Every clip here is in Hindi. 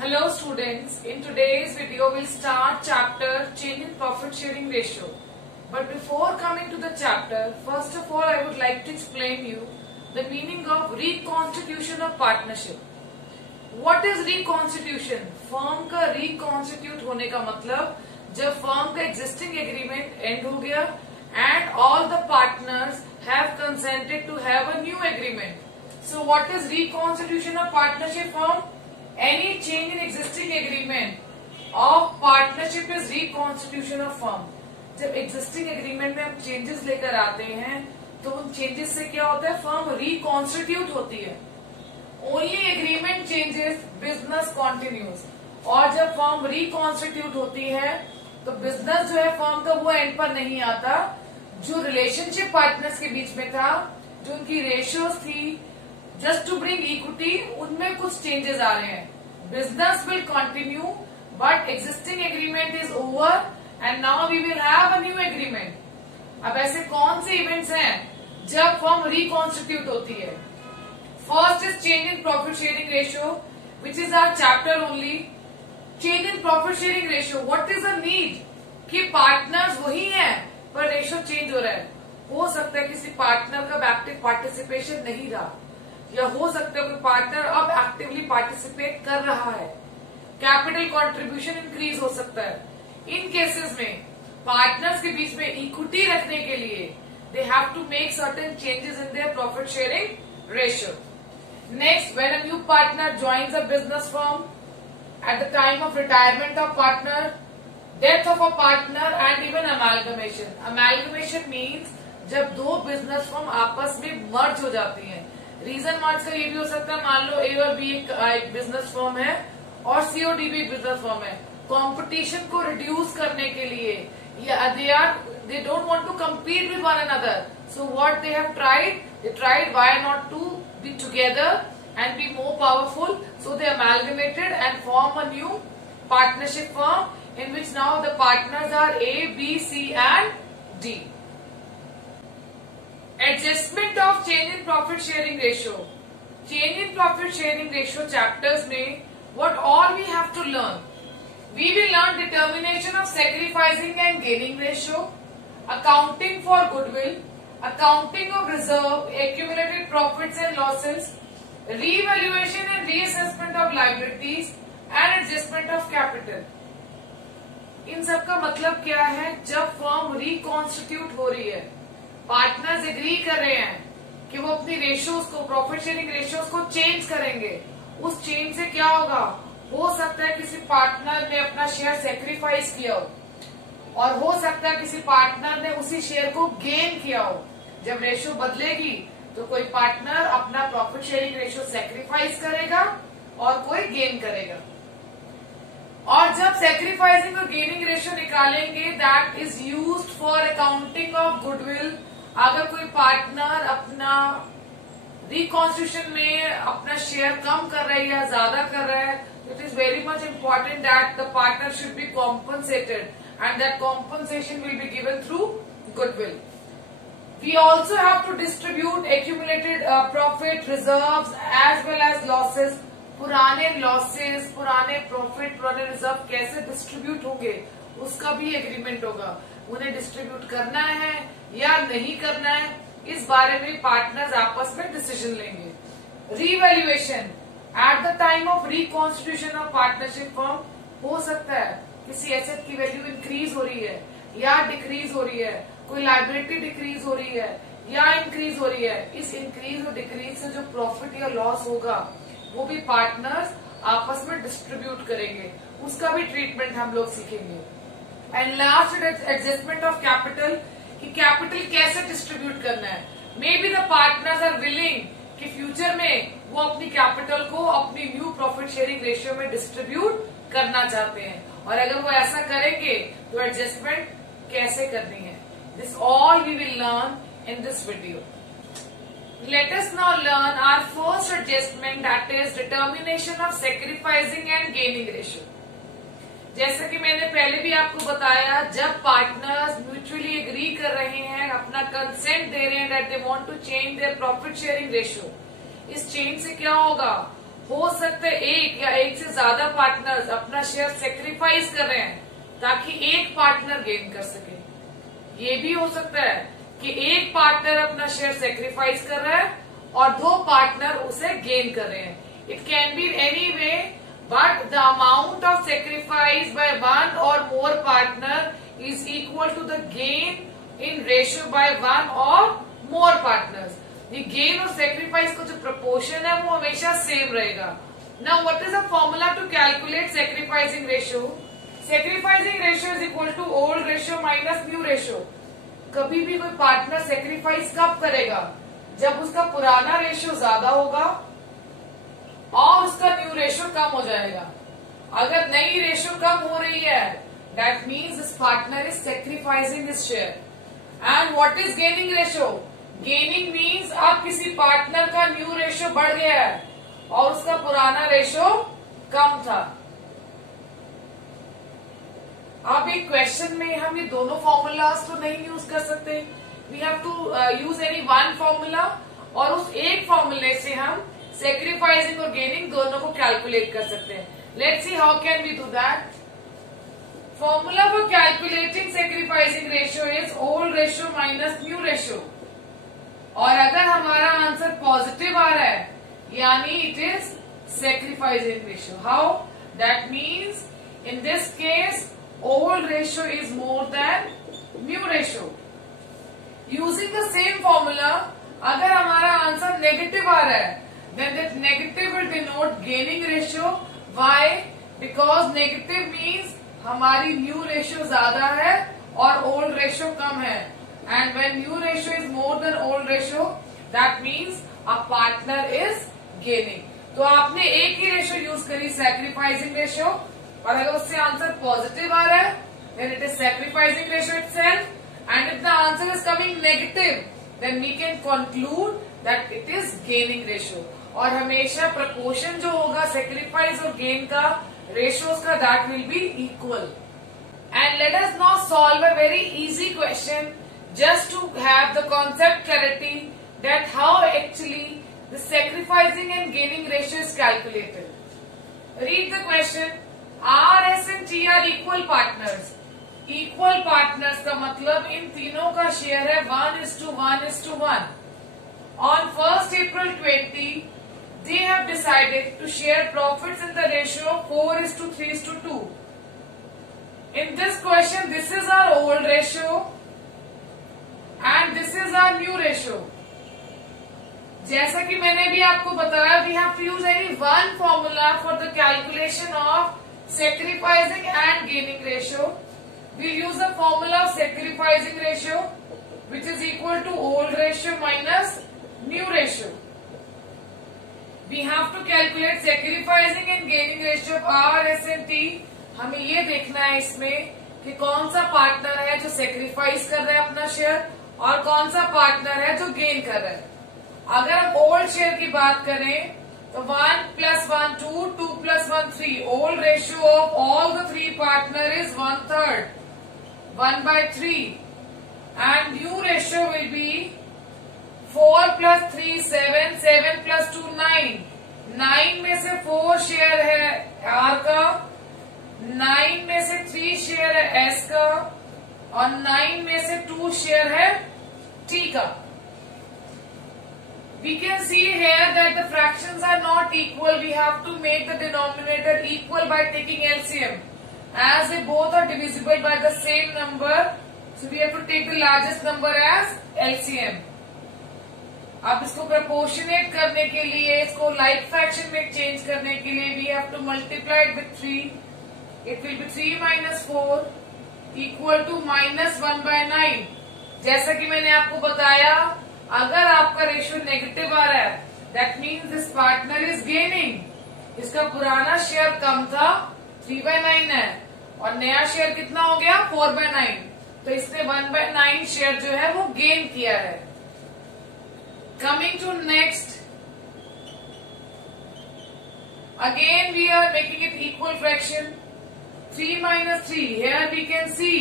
Hello students, in today's video we'll start chapter change in profit sharing ratio. But before coming to the chapter, first of all I would like to explain you the meaning of reconstitution of partnership. What is reconstitution? Firm का reconstitute होने का मतलब जब फर्म का existing agreement end हो गया and all the partners have consented to have a new agreement. So what is reconstitution of partnership firm? Any change in existing agreement of partnership is reconstitution of firm. जब existing agreement में हम changes लेकर आते हैं तो उन changes से क्या होता है, firm reconstitute होती है. Only agreement changes, business continues. और जब firm reconstitute होती है तो business जो है firm का वो end पर नहीं आता. जो relationship partners के बीच में था, जो उनकी ratios थी, just to bring equity, उनमें कुछ changes आ रहे हैं. Business will continue, but existing agreement is over, and now we will have a new agreement. अब ऐसे कौन से events हैं जब firm reconstitute होती है? First is change in profit sharing ratio, which is our chapter only. Change in profit sharing ratio. What is the need? कि partners वही हैं, पर ratio change हो रहा है. हो सकता है किसी partner का active participation नहीं रहा, या हो सकता है कोई पार्टनर अब एक्टिवली पार्टिसिपेट कर रहा है. कैपिटल कंट्रीब्यूशन इंक्रीज हो सकता है. इन केसेस में पार्टनर्स के बीच में इक्विटी रखने के लिए they have to make certain changes in their profit sharing ratio. Next, when a new partner joins a business firm at the time of retirement of partner, death of a partner and even amalgamation. Amalgamation means जब दो बिजनेस फर्म आपस में मर्ज हो जाती हैं. रीजन मर्ज का ये भी हो सकता है, मान लो ए और बी एक बिजनेस फर्म है और सी और डी भी एक बिजनेस फर्म है. कंपटीशन को रिड्यूस करने के लिए या they don't want to compete with one another, so what they have tried why not to be together and be more powerful, so they amalgamated and form a new partnership firm in which now the partners are A, B, C and D. Adjustment of change in profit sharing ratio. Change in profit sharing ratio chapters में what all we have to learn? We will learn determination of sacrificing and gaining ratio, accounting for goodwill, accounting of reserve, accumulated profits and losses, revaluation and reassessment of liabilities and adjustment of capital. इन सब का मतलब क्या है? जब फर्म रिकॉन्स्टिट्यूट हो रही है, पार्टनर्स एग्री कर रहे हैं कि वो अपनी रेशियोज को, प्रॉफिट शेयरिंग रेशियोज को चेंज करेंगे. उस चेंज से क्या होगा? हो सकता है किसी पार्टनर ने अपना शेयर सेक्रीफाइस किया हो, और हो सकता है किसी पार्टनर ने उसी शेयर को गेन किया हो. जब रेशियो बदलेगी तो कोई पार्टनर अपना प्रॉफिट शेयरिंग रेशियो सेक्रीफाइस करेगा और कोई गेन करेगा. और जब सेक्रीफाइसिंग और गेनिंग रेशियो निकालेंगे, that is used for accounting of goodwill. अगर कोई पार्टनर अपना रिकॉन्स्टिट्यूशन में अपना शेयर कम कर रहा है या ज्यादा कर रहा है, it is very much important that the partner should be compensated and that compensation will be given through goodwill. We also have to distribute accumulated profit, reserves as well as losses. पुराने लॉसेस, पुराने प्रॉफिट, पुराने रिजर्व कैसे डिस्ट्रीब्यूट होंगे उसका भी एग्रीमेंट होगा. उन्हें डिस्ट्रीब्यूट करना है या नहीं करना है, इस बारे में पार्टनर्स आपस में डिसीजन लेंगे. Revaluation eight the time of reconstitution of partnership firm. हो सकता है किसी एसेट की वैल्यू इंक्रीज हो रही है या डिक्रीज हो रही है, कोई लायबिलिटी डिक्रीज हो रही है या इंक्रीज हो रही है. इस इंक्रीज और डिक्रीज से जो प्रॉफिट या लॉस होगा वो भी पार्टनर्स आपस में डिस्ट्रीब्यूट करेंगे. उसका भी ट्रीटमेंट हम लोग सीखेंगे. And last, adjustment of capital, कि कैपिटल कैसे डिस्ट्रीब्यूट करना है. Maybe the partners are willing कि फ्यूचर में वो अपनी कैपिटल को अपनी न्यू प्रॉफिट शेयरिंग रेशियो में डिस्ट्रीब्यूट करना चाहते हैं, और अगर वो ऐसा करेंगे तो एडजस्टमेंट कैसे करनी है. This all we will learn in this video. Let us now learn our first adjustment, that is determination of sacrificing and gaining ratio. जैसा कि मैंने पहले भी आपको बताया, जब पार्टनर्स म्यूचुअली एग्री कर रहे हैं, अपना कंसेंट दे रहे हैं that they want to change their profit sharing ratio, इस चेंज से क्या होगा? हो सकता है एक या एक से ज्यादा पार्टनर्स अपना शेयर सेक्रीफाइस कर रहे हैं ताकि एक पार्टनर गेन कर सके। ये भी हो सकता है कि एक पार्टनर अपना शेयर सेक्रीफाइस कर रहा है और दो पार्टनर उसे गेन कर रहे हैं। It can be any way, but the amount of sacrifice by one or more partner is equal to the gain in ratio by one or more partners. ये गेन और सेक्रीफाइस का जो प्रपोर्शन है वो हमेशा सेम रहेगा। Now what is the formula to calculate sacrificing ratio? Sacrificing ratio is equal to old ratio minus new ratio. कभी भी कोई पार्टनर सेक्रीफाइस कब करेगा? जब उसका पुराना रेशियो ज्यादा होगा और उसका न्यू रेशियो कम हो जाएगा। अगर नई रेशियो कम हो रही है, that means this partner is sacrificing his share. And what is gaining ratio? Gaining means अब किसी पार्टनर का न्यू रेशियो बढ़ गया है और उसका पुराना रेशियो कम था। अब एक क्वेश्चन में हम ये दोनों फॉर्मूलाज तो नहीं यूज कर सकते। We have to use any one formula और उस एक फॉर्मूले से हम सेक्रीफाइसिंग और गेनिंग दोनों को कैलकुलेट कर सकते हैं। Let's see how can we do that. Formula for calculating sacrificing ratio is old ratio minus new ratio. और अगर हमारा आंसर पॉजिटिव आ रहा है यानी it is sacrificing ratio. How? That means in this case old ratio is more than new ratio. Using the same formula, अगर हमारा आंसर नेगेटिव आ रहा है, then that negative will denote gaining ratio. Why? Because negative means हमारी new ratio ज्यादा है और old ratio कम है. And when new ratio is more than old ratio, that means a partner is gaining. तो आपने एक ही रेशियो यूज करी, सेक्रीफाइसिंग रेशियो, और अगर उससे आंसर पॉजिटिव आ रहा है then it is sacrificing ratio itself, and if the answer is coming negative then we can conclude that it is gaining ratio. और हमेशा प्रपोर्शन जो होगा सेक्रीफाइस और गेन का रेशियोज का that will be equal. And let us now solve a very easy question just to have the concept clarity that how actually the sacrificing and gaining ratio is calculated. Read the question. R, S and T are equal partners. Equal partners का मतलब इन तीनों का शेयर है 1:1:1. On 1st April 20, they have decided to share profits in the ratio of 4:3:2. In this question, this is our old ratio and this is our new ratio. जैसा कि मैंने भी आपको बताया, we have to use any one formula for the calculation of sacrificing and gaining ratio. We use the formula of sacrificing ratio, which is equal to old ratio minus new ratio. We have to calculate sacrificing and gaining ratio of R, S and T. हमें ये देखना है इसमें कि कौन सा पार्टनर है जो सेक्रीफाइस कर रहा है अपना शेयर और कौन सा पार्टनर है जो गेन कर रहा है। अगर हम ओल्ड शेयर की बात करें तो 1 + 1 2, 2 + 1 3. Old ratio of all the three partner is 1/3, 1/3. And new ratio will be 4 + 3 7, 7 + 2 9. 9 में से 4 शेयर है R का, 9 में से 3 शेयर है S का और 9 में से 2 शेयर है T का. We can see here that the fractions are not equal. We have to make the denominator equal by taking LCM. As they both are divisible by the same number, so we have to take the largest number as LCM. अब इसको proportionate करने के लिए, इसको like fraction में change करने के लिए, we have to multiply it with 3. It will be 3 - 4 equal to -1/9. जैसा कि मैंने आपको बताया, अगर आपका रेशियो नेगेटिव आ रहा है that means this partner is gaining. इसका पुराना शेयर कम था, 3/9 है, और नया शेयर कितना हो गया, 4/9. तो इसने 1/9 शेयर जो है वो गेन किया है. Coming to next, again we are making it equal fraction. 3 - 3, here we can see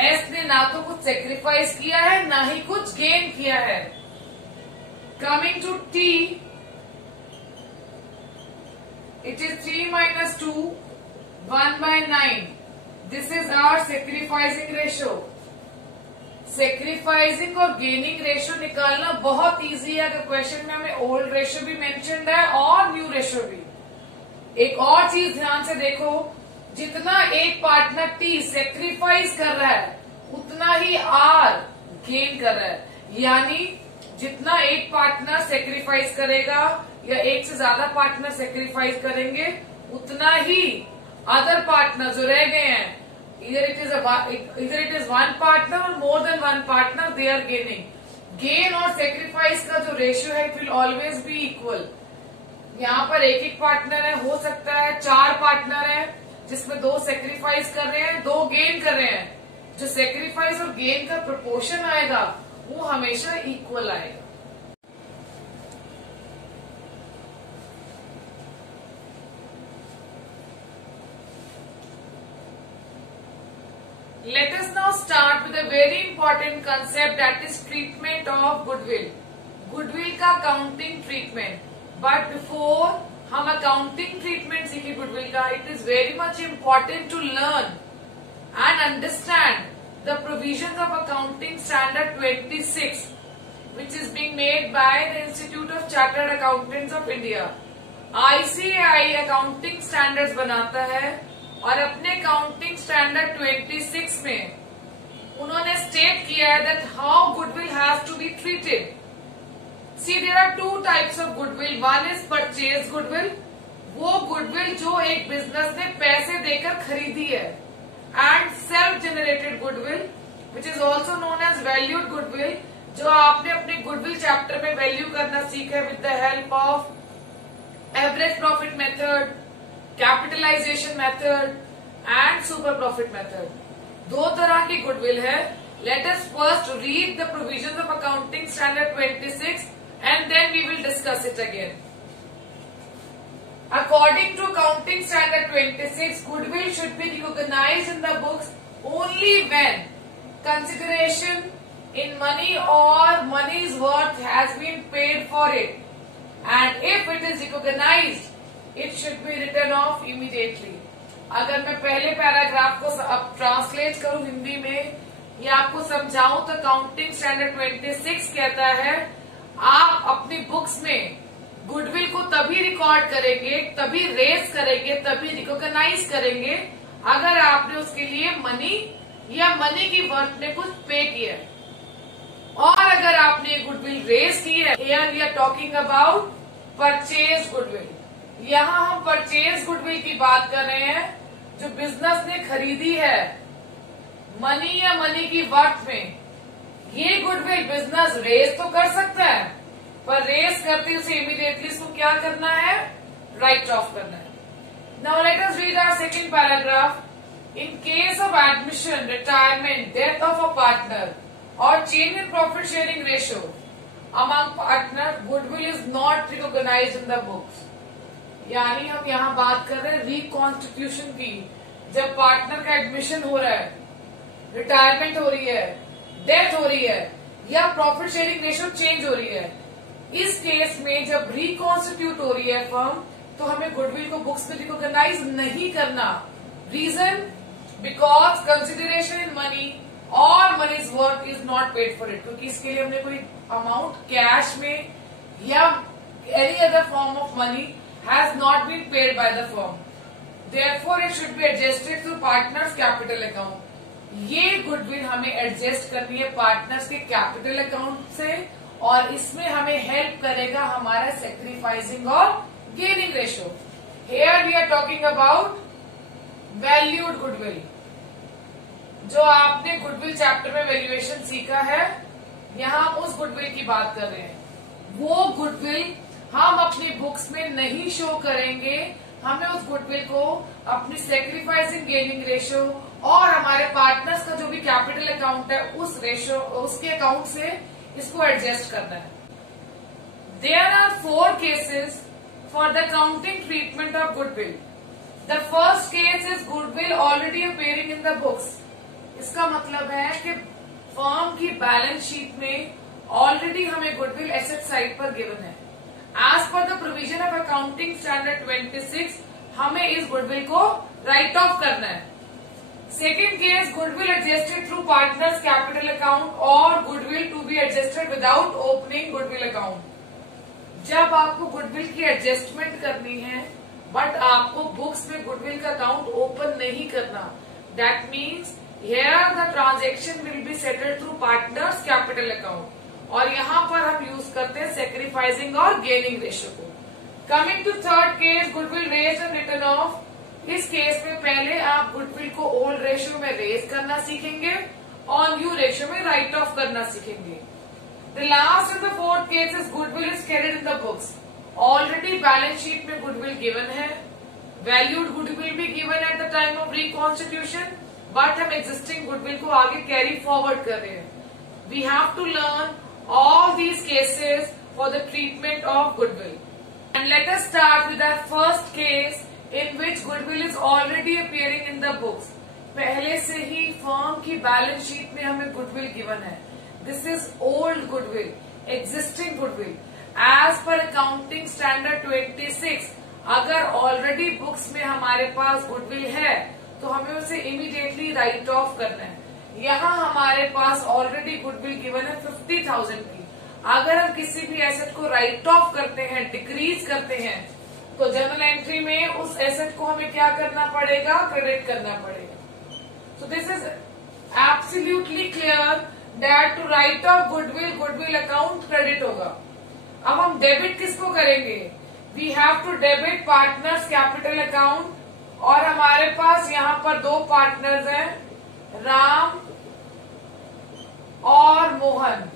S ने ना तो कुछ सेक्रीफाइस किया है ना ही कुछ गेन किया है. Coming to T, It is 3 minus 2, 1 by 9. This is our sacrificing ratio. Sacrificing और gaining ratio निकालना बहुत इजी है अगर क्वेश्चन में हमें ओल्ड रेशियो भी मेंशन्ड है और न्यू रेशियो भी। एक और चीज ध्यान से देखो, जितना एक पार्टनर टी सेक्रीफाइस कर रहा है उतना ही आर गेन कर रहा है। यानी जितना एक पार्टनर सेक्रीफाइस करेगा या एक से ज्यादा पार्टनर सेक्रीफाइस करेंगे उतना ही अदर पार्टनर जो रह गए हैं, either it is one partner or more than one partner, they are gaining. Gain और सेक्रीफाइस का जो रेशियो है it will always be equal. यहाँ पर एक एक पार्टनर है, हो सकता है 4 पार्टनर है जिसमें 2 सेक्रीफाइस कर रहे हैं 2 गेन कर रहे हैं। जो सेक्रीफाइस और गेन का प्रोपोर्शन आएगा वो हमेशा इक्वल आएगा। Let us now start with a very important concept, that is treatment of goodwill. Goodwill का accounting treatment. But before हम accounting treatment सीखे goodwill का, it is very much important to learn and understand the provisions of accounting standard 26, which is being made by the Institute of Chartered Accountants of India. ICAI accounting standards बनाता है और अपने अकाउंटिंग स्टैंडर्ड 26 में उन्होंने स्टेट किया है that how goodwill has to be treated. See there are 2 types of goodwill. One is purchase goodwill, वो गुडविल जो एक बिजनेस ने पैसे देकर खरीदी है, and self generated goodwill which is also known as valued goodwill, जो आपने अपने गुडविल चैप्टर में वैल्यू करना सीखा है with the help of average profit method, capitalisation method and super profit method. 2 तरह की गुडविल है। Let us first read the provisions of accounting standard 26 and then we will discuss it again. According to accounting standard 26, goodwill should be recognised in the books only when consideration in money or money's worth has been paid for it, and if it is recognised it should be return of immediately. अगर मैं पहले पैराग्राफ को अब ट्रांसलेट करूं हिंदी में या आपको समझाऊं तो अकाउंटिंग स्टैंडर्ड 26 कहता है आप अपनी बुक्स में गुडविल को तभी रिकॉर्ड करेंगे, तभी रेज करेंगे, तभी रिकॉग्नाइज करेंगे अगर आपने उसके लिए मनी या मनी की वर्थ में कुछ पे किया है। और अगर आपने गुडविल रेज की है, here we are talking about purchase goodwill. यहाँ हम परचेज गुडविल की बात कर रहे हैं जो बिजनेस ने खरीदी है मनी या मनी की वर्थ में। ये गुडविल बिजनेस रेज तो कर सकता है, पर रेज करते उसे इमीडिएटली इसको क्या करना है, राइट ऑफ करना है। Now let us read our second paragraph. In case of admission, retirement, death of a partner or change in profit sharing ratio among partner, goodwill is not recognised in the books. यानी हम यहाँ बात कर रहे हैं रिकॉन्स्टिट्यूशन की। जब पार्टनर का एडमिशन हो रहा है, रिटायरमेंट हो रही है, डेथ हो रही है या प्रॉफिट शेयरिंग रेशियो चेंज हो रही है, इस केस में जब रिकॉन्स्टिट्यूट हो रही है फर्म तो हमें गुडविल को बुक्स में रिकॉग्नाइज नहीं करना। Reason, because consideration in money or money's worth is not paid for it, क्योंकि इसके लिए हमने कोई अमाउंट कैश में या any other form of money has not been paid by the firm. Therefore, it should be adjusted to partners capital account. ये गुडविल हमें एडजस्ट करनी है पार्टनर्स के कैपिटल अकाउंट से, और इसमें हमें हेल्प करेगा हमारा सेक्रीफाइसिंग और gaining ratio. Here we are talking about valued goodwill. जो आपने गुडविल चैप्टर में वैल्यूएशन सीखा है, यहाँ हम उस गुडविल की बात कर रहे हैं। वो गुडविल हम अपनी बुक्स में नहीं शो करेंगे, हमें उस गुडविल को अपनी सेक्रीफाइसिंग गेनिंग रेशियो और हमारे पार्टनर्स का जो भी कैपिटल अकाउंट है उस रेशियो, उसके अकाउंट से इसको एडजस्ट करना है। There are 4 cases for the accounting treatment of goodwill. The first case is goodwill already appearing in the books. इसका मतलब है कि फर्म की बैलेंस शीट में ऑलरेडी हमें गुडविल एसेट साइड पर गिवन है। As per the provision of accounting standard 26 हमें इस गुडविल को राइट ऑफ करना है। Second case, goodwill adjusted through partners capital account और goodwill to be adjusted without opening goodwill account. जब आपको गुडविल की एडजस्टमेंट करनी है बट आपको बुक्स में गुडविल का अकाउंट ओपन नहीं करना, that means here the transaction will be settled through partners capital account और यहाँ पर हम यूज करते हैं सेक्रीफाइसिंग और गेनिंग रेशियो को। Coming to third case, goodwill raise and written off. इस केस में पहले आप गुडविल को ओल्ड रेशियो में रेज करना सीखेंगे और न्यू रेशियो में राइट ऑफ करना सीखेंगे। The last and the fourth case is goodwill is carried in the books. Already balance sheet में गुडविल गिवन है, वैल्यूड गुडविल भी given at the time of reconstitution, but हम एग्जिस्टिंग गुडविल को आगे कैरी फॉरवर्ड कर रहे हैं। We have to learn all these cases for the treatment of goodwill. And let us start with our first case in which goodwill is already appearing in the books। पहले से ही फर्म की बैलेंस शीट में हमें गुडविल गिवन है। This is old goodwill, existing goodwill as per accounting standard 26। अगर ऑलरेडी बुक्स में हमारे पास गुडविल है तो हमें उसे इमीडिएटली राइट ऑफ करना है। यहाँ हमारे पास ऑलरेडी गुडविल गिवन है 50,000 की। अगर हम किसी भी एसेट को राइट ऑफ करते हैं, डिक्रीज करते हैं, तो जर्नल एंट्री में उस एसेट को हमें क्या करना पड़ेगा, क्रेडिट करना पड़ेगा। So this is absolutely clear that to write off goodwill, goodwill account credit होगा। अब हम डेबिट किसको करेंगे? We have to debit partners capital account और हमारे पास यहाँ पर दो पार्टनर्स हैं, राम और मोहन।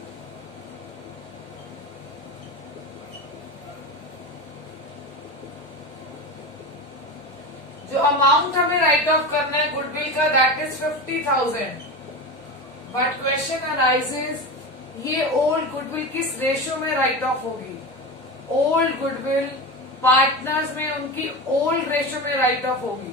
जो अमाउंट हमें राइट ऑफ करना है गुडविल का, that is 50,000। But question arises, ये ओल्ड गुडविल किस रेशियो में राइट ऑफ होगी? ओल्ड गुडविल पार्टनर्स में उनकी ओल्ड रेशियो में राइट ऑफ होगी।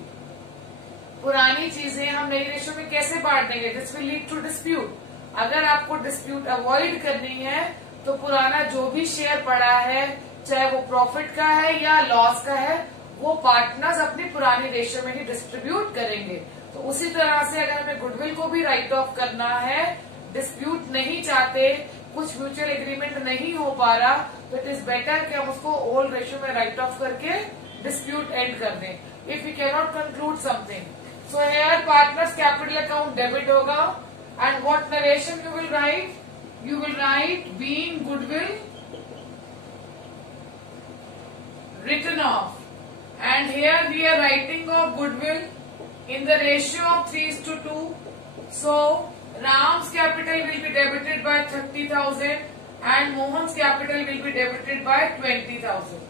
पुरानी चीजें हम नई रेशियो में कैसे बांट देंगे? This will lead to dispute. अगर आपको डिस्प्यूट अवॉइड करनी है तो पुराना जो भी शेयर पड़ा है, चाहे वो प्रॉफिट का है या लॉस का है, वो पार्टनर्स अपनी पुरानी रेशियो में ही डिस्ट्रीब्यूट करेंगे। तो उसी तरह से अगर हमें गुडविल को भी राइट ऑफ करना है, डिस्प्यूट नहीं चाहते, कुछ म्यूचुअल एग्रीमेंट नहीं हो पा रहा, तो इट इज बेटर कि हम उसको ओल्ड रेशियो में राइट ऑफ करके डिस्प्यूट एंड कर दें, if we can not conclude something. So here partners capital account debit होगा and what narration you will write? You will write being goodwill written off, and here we are writing of goodwill in the ratio of 3:2. So Ram's capital will be debited by 30,000 and Mohan's capital will be debited by 20,000.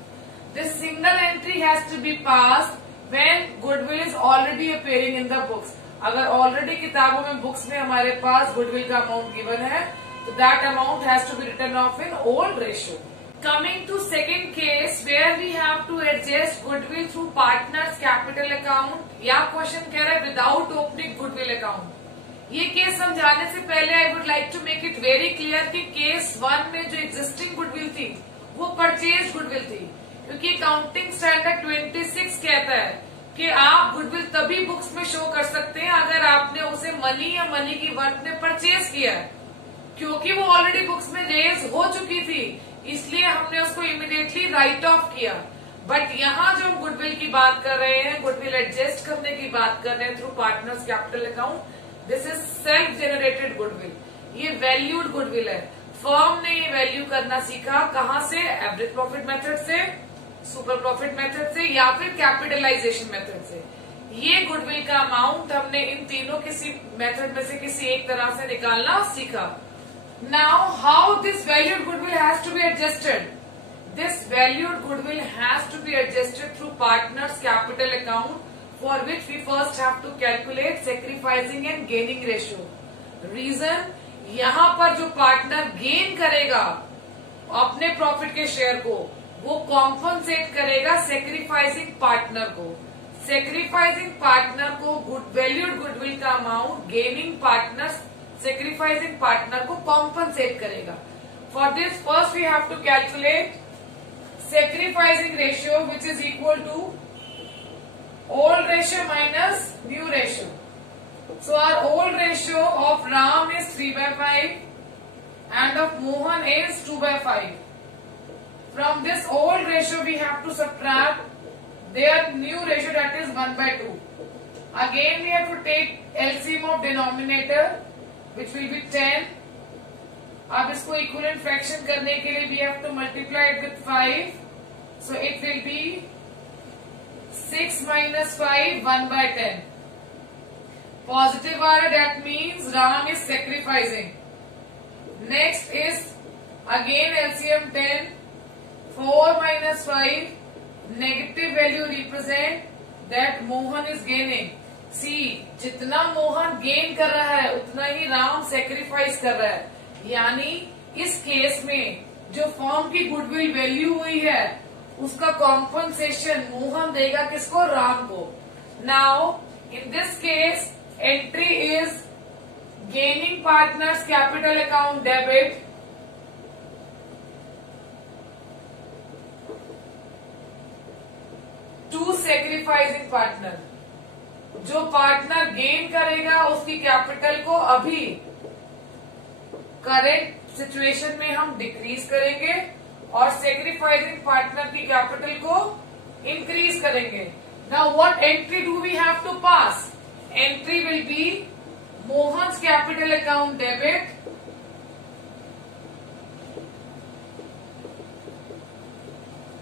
This single entry has to be passed when goodwill is already appearing in the books. अगर already किताबों में books में हमारे पास goodwill का amount given है, तो that amount has to be written off in old ratio. Coming to second case where we have to adjust goodwill through partners capital account, या क्वेश्चन कह रहा है विदाउट ओपनिंग गुडविल अकाउंट। ये केस समझाने से पहले I would like to make it very clear कि केस 1 में जो एग्जिस्टिंग गुडविल थी वो परचेज गुडविल थी, क्योंकि अकाउंटिंग स्टैंडर्ड 26 कहता है कि आप गुडविल तभी बुक्स में शो कर सकते हैं अगर आपने उसे मनी या मनी की वर्थ में परचेज किया है। क्योंकि वो ऑलरेडी बुक्स में रेज हो चुकी थी, इसलिए हमने उसको इमीडिएटली राइट ऑफ किया। बट यहाँ जो हम गुडविल की बात कर रहे हैं, गुडविल एडजस्ट करने की बात कर रहे हैं through partners capital account, this is self generated goodwill. ये वैल्यूड गुडविल है। फर्म ने ये वैल्यू करना सीखा कहाँ से? एवरेज प्रॉफिट मेथड से, सुपर प्रॉफिट मेथड से या फिर कैपिटलाइजेशन मेथड से। ये गुडविल का अमाउंट हमने इन तीनों किसी मेथड में से किसी एक तरह से निकालना सीखा। Now, how this valued goodwill has to be adjusted? This valued goodwill has to be adjusted through partners capital account, for which we first have to calculate sacrificing and gaining ratio. Reason, यहाँ पर जो पार्टनर गेन करेगा अपने प्रॉफिट के शेयर को, वो कॉम्पनसेट करेगा सेक्रीफाइसिंग पार्टनर को। सेक्रीफाइसिंग पार्टनर को वैल्यूड गुडविल का amount gaining partner sacrificing partner को कॉम्पनसेट करेगा। For this first we have to calculate sacrificing ratio, which is equal to old ratio minus new ratio. So our old ratio of Ram is 3/5 and of Mohan is 2/5. From this old ratio we have to subtract their new ratio, that is 1/2. Again we have to take LCM of denominator, which will be 10. अब इसको इक्विवेलेंट फ्रैक्शन करने के लिए we have to multiply it with 5. So it will be 6 minus 5, 1/10. Positive order, that means Ram is sacrificing. Next is again LCM 10. 4 minus 5, negative value represent that Mohan is gaining. See, जितना मोहन गेन कर रहा है उतना ही राम सेक्रीफाइस कर रहा है. यानी इस केस में जो फर्म की गुडविल वैल्यू हुई है उसका कॉम्पनसेशन मोहन देगा किसको? राम को. Now in this case entry is gaining partners capital account debit, to sacrificing partner. जो पार्टनर गेन करेगा उसकी कैपिटल को अभी करेंट सिचुएशन में हम डिक्रीज करेंगे और सेक्रीफाइसिंग पार्टनर की कैपिटल को इंक्रीज करेंगे. Now what entry do we have to pass? Entry will be Mohan's capital account debit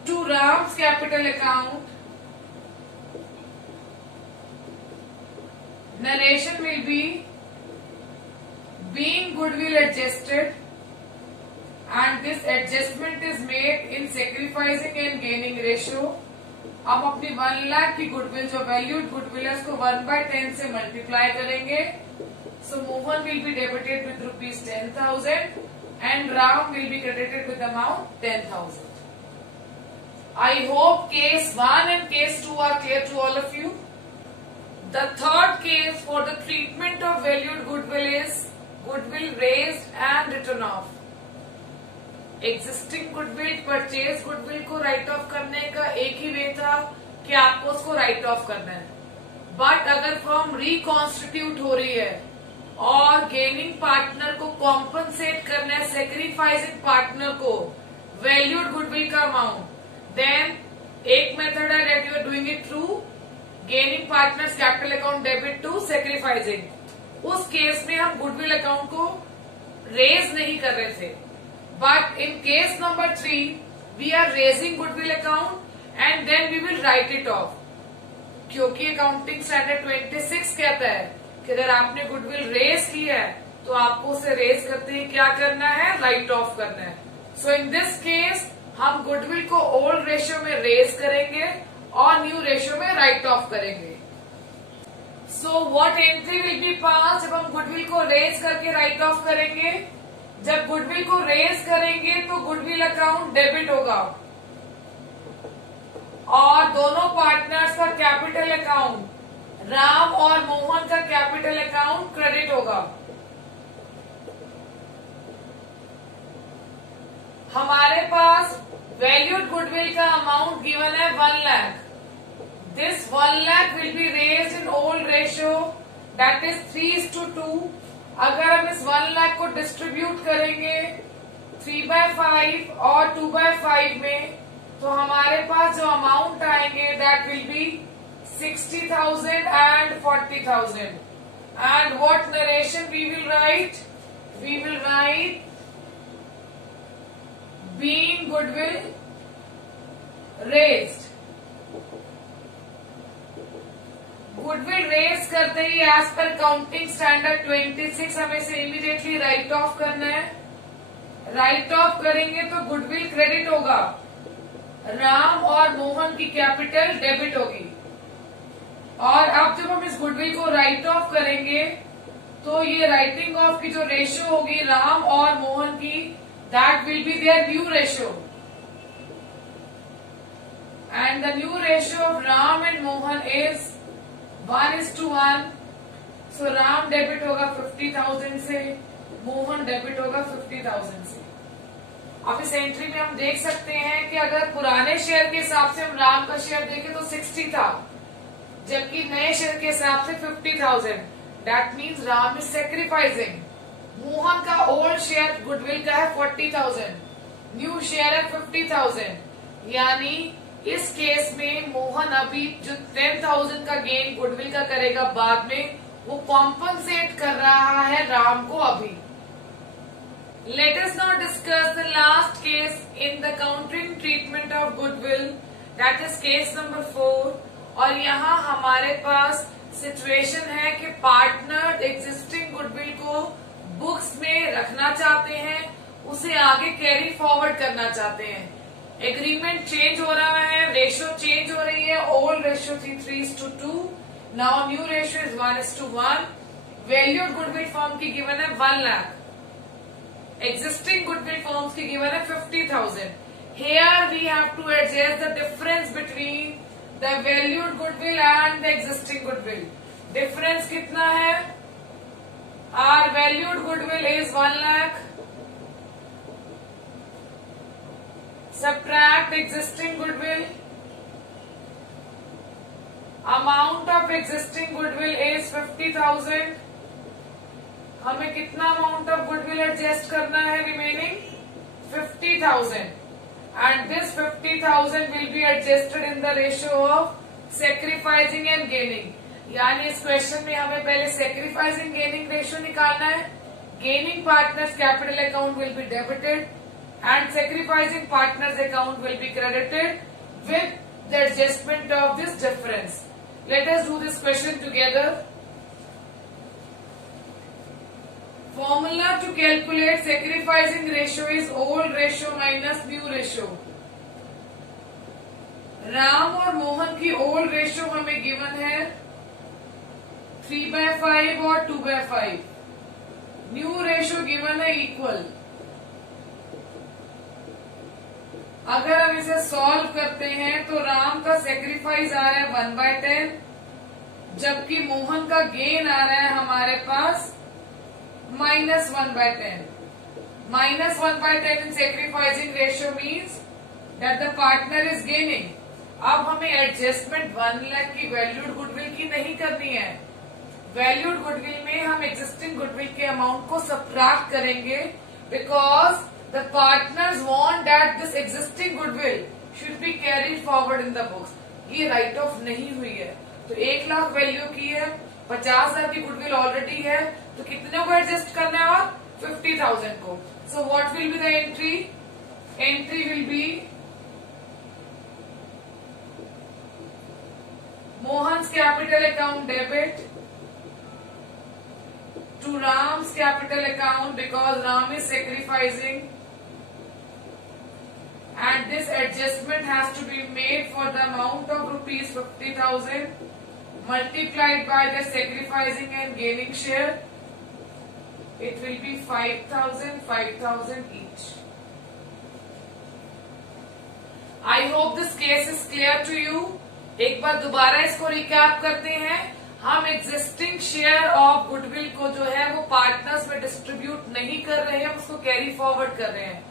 to Ram's capital account. Narration will be being goodwill adjusted, and this adjustment is made in sacrificing and gaining ratio. हम अपनी 1 लाख की गुडविल जो वैल्यूड गुडविल है उसको 1/10 से मल्टीप्लाई करेंगे. So Mohan will be debited with rupees 10,000 and Ram will be credited with amount 10,000. I hope case 1 and case 2 are clear to all of you. The third case for the treatment of valued goodwill is goodwill raised and written off. Existing goodwill, purchase goodwill को राइट ऑफ करने का एक ही वे था कि आपको उसको राइट ऑफ करना है. बट अगर फर्म रिकॉन्स्टिट्यूट हो रही है और गेनिंग पार्टनर को कॉम्पनसेट करना है सेक्रीफाइसिंग पार्टनर को वैल्यूड गुडविल का अमाउंट, देन एक मेथड है that you are doing it through gaining partners capital account debit to sacrificing. उस केस में हम गुडविल अकाउंट को रेज नहीं कर रहे थे. But in case number 3 we are raising goodwill account and then we will write it off. क्योंकि अकाउंटिंग स्टैंडर्ड 26 कहता है कि अगर आपने गुडविल रेज की है तो आपको उसे रेज करते ही क्या करना है? राइट ऑफ करना है. सो इन दिस केस हम गुडविल को ओल्ड रेशियो में रेज करेंगे और न्यू रेशियो में राइट ऑफ करेंगे. So what entry will be pass जब हम गुडविल को रेज करके राइट ऑफ करेंगे? जब गुडविल को रेज करेंगे तो गुडविल अकाउंट डेबिट होगा और दोनों पार्टनर्स का कैपिटल अकाउंट राम और मोहन का कैपिटल अकाउंट क्रेडिट होगा. हमारे पास वैल्यूड गुडविल का अमाउंट गिवन है 1 lakh. This 1 lakh will be raised in old ratio, that is 3:2. अगर हम इस 1 लाख को डिस्ट्रीब्यूट करेंगे 3/5 और 2/5 में तो हमारे पास जो अमाउंट आएंगे that will be 60,000 and 40,000. And what narration we will write? We will write being goodwill raised. Goodwill raise करते ही एज पर काउंटिंग स्टैंडर्ड 26 हमें से इमीडिएटली राइट ऑफ करना है. राइट ऑफ करेंगे तो गुडविल क्रेडिट होगा, राम और मोहन की कैपिटल डेबिट होगी. और अब जब हम इस गुडविल को राइट ऑफ करेंगे तो ये राइटिंग ऑफ की जो रेशियो होगी राम और मोहन की, that will be their new ratio. And the new ratio of Ram and Mohan is 1:1. So Ram debit होगा 50,000 से, मोहन डेबिट होगा 50,000 से. अब इस एंट्री में हम देख सकते हैं कि अगर पुराने शेयर के हिसाब से हम राम का शेयर देखें तो 60 था, जबकि नए शेयर के हिसाब से 50,000। That means Ram is sacrificing. Mohan का ओल्ड शेयर गुडविल का है 40,000, न्यू शेयर है 50,000। यानी इस केस में मोहन अभी जो 10,000 का गेन गुडविल का करेगा बाद में, वो कॉम्पनसेट कर रहा है राम को अभी। Let us now discuss the last case in the countering treatment of goodwill, that is case number 4। और यहाँ हमारे पास सिचुएशन है कि पार्टनर एग्जिस्टिंग गुडविल को बुक्स में रखना चाहते हैं, उसे आगे कैरी फॉरवर्ड करना चाहते हैं। एग्रीमेंट चेंज हो रहा है, रेशियो चेंज हो रही है। ओल्ड रेशियो थी 3:2, now new ratio is 1:1। Valued goodwill firm की गिवन है 1 लाख, existing goodwill firms की given है 50,000। Here we have to adjust the difference between the valued goodwill and the existing goodwill। Difference कितना है? Our valued goodwill is 1 lakh, subtract existing goodwill, amount of existing goodwill is 50,000। हमें कितना अमाउंट ऑफ गुडविल एडजस्ट करना है? Remaining 50,000। And this 50,000 will be adjusted in the ratio of sacrificing and gaining. यानी इस क्वेश्चन में हमें पहले सेक्रीफाइसिंग गेनिंग रेशियो निकालना है। Gaining partners capital account will be debited and sacrificing partners account will be credited with the adjustment of this difference. Let us do this question together. Formula to calculate sacrificing ratio is old ratio minus new ratio। Ram और मोहन की ओल्ड रेशियो हमें गिवन है 3/5 और 2/5। न्यू रेशियो गिवन है इक्वल। अगर हम इसे सॉल्व करते हैं तो राम का सेक्रीफाइस आ रहा है 1/10, जबकि मोहन का गेन आ रहा है हमारे पास -1/10। -1/10 in sacrificing ratio means that the partner is gaining। अब हमें एडजस्टमेंट 1 लाख की वैल्यूड गुडविल की नहीं करनी है। वैल्यूड गुडविल में हम एग्जिस्टिंग गुडविल के अमाउंट को सब्ट्रैक्ट करेंगे, because the partners want that this existing goodwill should be carried forward in the books. ये राइट ऑफ नहीं हुई है, तो 1 लाख वैल्यू की है, 50,000 की गुडविल ऑलरेडी है, तो कितने को एडजस्ट करना है? और 50,000 को। So what will be the entry? Entry will B Mohan's capital account debit to Ram's capital account because Ram is sacrificing, and this adjustment has to be made for the amount of rupees 50,000 multiplied by the sacrificing and gaining share. It will be 5,000 each. I hope this case is clear to you. एक बार दोबारा इसको रिकैप करते हैं। हम एग्जिस्टिंग शेयर ऑफ गुडविल को जो है वो पार्टनर्स में डिस्ट्रीब्यूट नहीं कर रहे हैं, उसको कैरी फॉरवर्ड कर रहे हैं।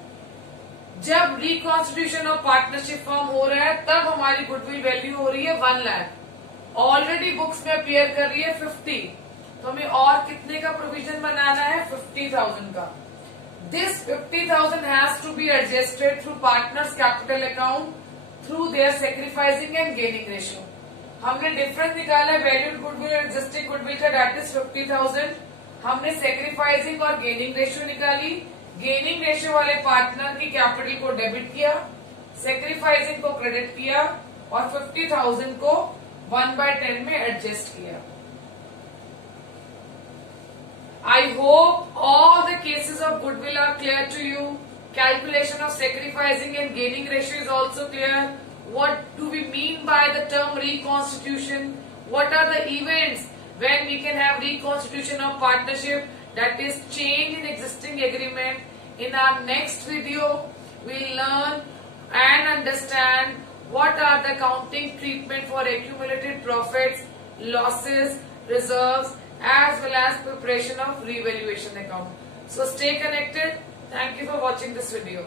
जब रिकॉन्स्टिट्यूशन ऑफ पार्टनरशिप फॉर्म हो रहा है तब हमारी गुडविल वैल्यू हो रही है 1 लाख। ऑलरेडी बुक्स में अपीयर कर रही है 50, तो हमें और कितने का प्रोविजन बनाना है? 50,000 का। This 50,000 has to be adjusted through partners capital account through their sacrificing and gaining ratio. हमने डिफरेंस निकाला वैल्यूड गुडविल और एग्जिस्टिंग गुडविल का, दैट इज 50,000। हमने सेक्रीफाइसिंग और गेनिंग रेशियो निकाली। गेनिंग रेशियो वाले पार्टनर की कैपिटल को डेबिट किया, सेक्रीफाइसिंग को क्रेडिट किया और 50,000 को 1/10 में एडजस्ट किया। I hope all the cases of goodwill are clear to you. Calculation of sacrificing and gaining ratio is also clear. What do we mean by the term reconstitution? What are the events when we can have reconstitution of partnership, that is change in existing agreement? In our next video, we'll learn and understand what are the accounting treatment for accumulated profits, losses, reserves, as well as preparation of revaluation account. So stay connected. Thank you for watching this video.